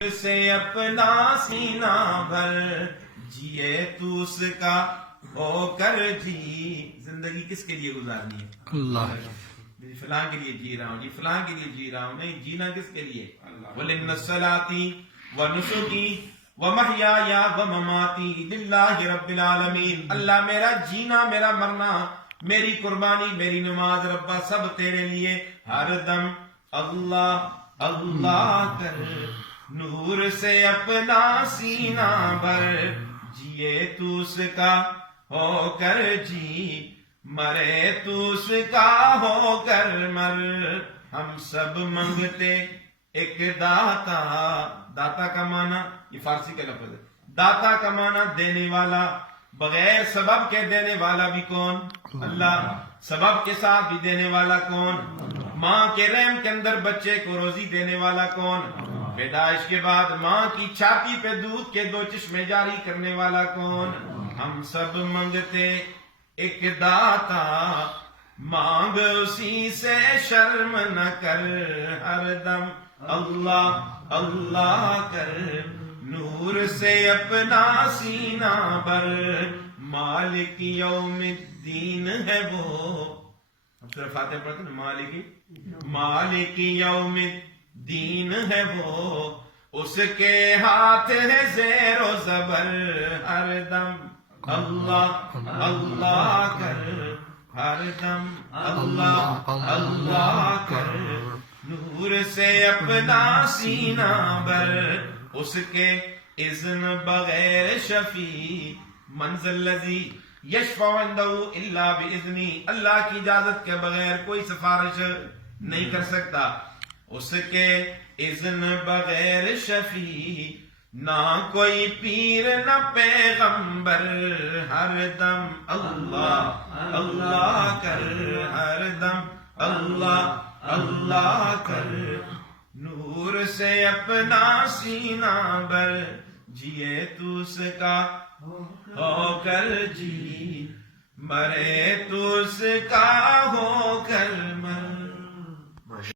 سے اپنا سینہ بھر جیے تو اس کا ہو کر جی. زندگی کس کے لیے گزارنی ہے؟ اللہ. جی فلاں کے لیے جی رہا ہوں، جی فلاں کے لیے جی رہا ہوں. نہیں، جینا کس کے لیے؟ وَلِنَّ الصَّلَاةِ وَنُسُكِي وَمَحْيَايَ وَمَمَاتِي لِلَّهِ رَبِّ الْعَالَمِينَ. اللہ میرا جینا، میرا مرنا، میری قربانی، میری نماز ربا سب تیرے لیے. ہر دم اللہ اللہ کر، نور سے اپنا سینہ بھر جیے تو اس کا ہو کر جی، مرے تو اس کا ہو کر مر. ہم سب منگتے ایک داتا. داتا کا معنی یہ فارسی کا لفظ ہے. داتا کا معنی دینے والا. بغیر سبب کے دینے والا بھی کون؟ اللہ. سبب کے ساتھ بھی دینے والا کون؟ ماں کے رحم کے اندر بچے کو روزی دینے والا کون؟ پیدائش کے بعد ماں کی چھاتی پہ دودھ کے 2 چشمے جاری کرنے والا کون؟ ہم سب منگتے ایک داتا، مانگ اسی سے شرم نہ کر. ہر دم اللہ اللہ کر، نور سے اپنا سینہ بھر. مالک یوم الدین ہے وہ. ہم سورہ فاتحہ پڑھتے ہیں نا، مالک یوم الدین ہے وہ، اس کے ہاتھ ہے زیر و زبر. ہر دم اللہ اللہ کر، ہر دم اللہ اللہ کر، نور سے اپنا سینہ بھر. اس کے اذن بغیر شفیع، منزل الذی یشفع عنده الا باذنی. اللہ کی اجازت کے بغیر کوئی سفارش نہیں کر سکتا. اس کے اذن بغیر شفیع، نہ کوئی پیر نہ پیغمبر. ہر دم اللہ اللہ کر، ہر دم اللہ اللہ کر، نور سے اپنا سینہ بھر جیے تو اس کا ہو کر جی، مرے تو اس کا ہو کر